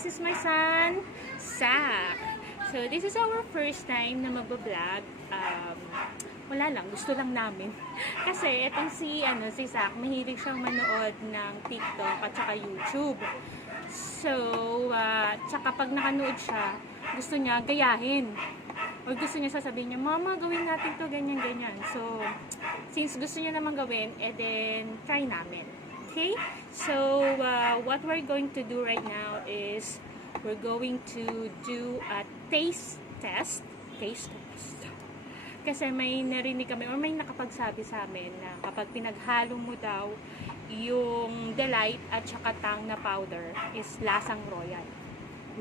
this is my son, Zach. So, this is our first time na magbablog. Wala lang, gusto lang namin. Kasi, itong si Zach, mahilig siyang manood ng TikTok at saka YouTube. So, tsaka pag nakanood siya, gusto niya gayahin. O gusto niya sasabihin niya, Mama, gawin natin to, ganyan, ganyan. So, since gusto niya naman gawin, then try namin. Okay? So, what we're going to do right now is we're going to do a taste test. Taste test. Kasi may narinig kami or may nakapagsabi sa amin na kapag pinaghalo mo daw yung Delight at saka Tang na powder is lasang royal.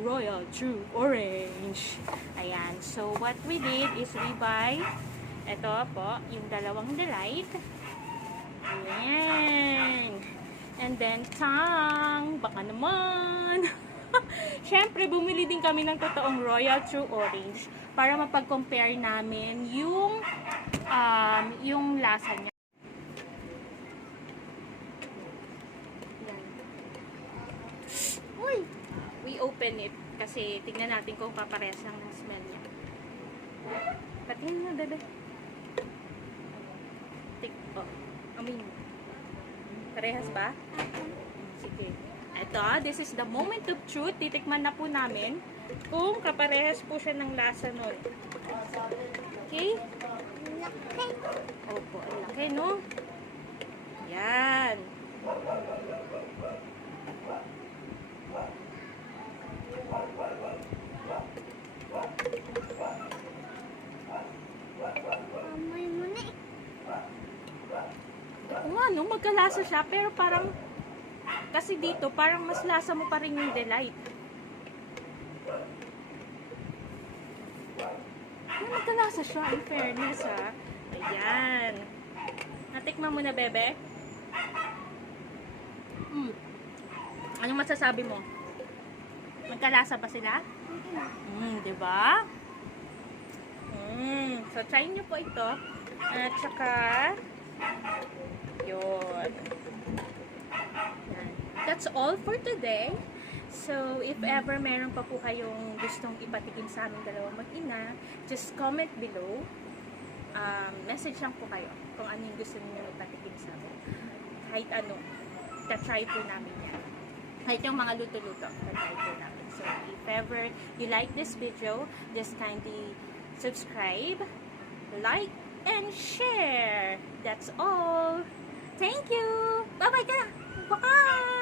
Royal True Orange. Ayan. So, what we did is we buy ito po, yung dalawang Delight. Ayan. And then, Tang. Baka naman. Siyempre, bumili din kami ng totoong Royal True Orange para mapag-compare namin yung lasa niya. Yan. Uy! We open it kasi tignan natin kung paparehas lang ng smell niya. Patingin na, bebe. Amin. Parehas ba? Sige. Ito, this is the moment of truth. Titikman na po namin kung kaparehas po siya ng lasa nun. Okay? Opo, ang laki, no? Yan. No, magkalasa siya, pero parang kasi dito, parang mas lasa mo pa rin yung Delight. Magkalasa siya, in fairness, ha. Ayan. Natikman mo na, bebe? Anong masasabi mo? Magkalasa ba sila? Diba? So, try nyo po ito. At saka, yun. That's all for today. So, if ever meron pa po kayong gustong ipatikim sa aming dalawang mag-ina, just comment below. Message lang po kayo kung ano yung gusto niyo ipatikim sa amin. Kahit ano, ta-try po namin yan. Kahit yung mga luto-luto, ta-try po namin. So, if ever you like this video, just kindly subscribe, like, and share. That's all. Thank you. Bye-bye ka na. Bye.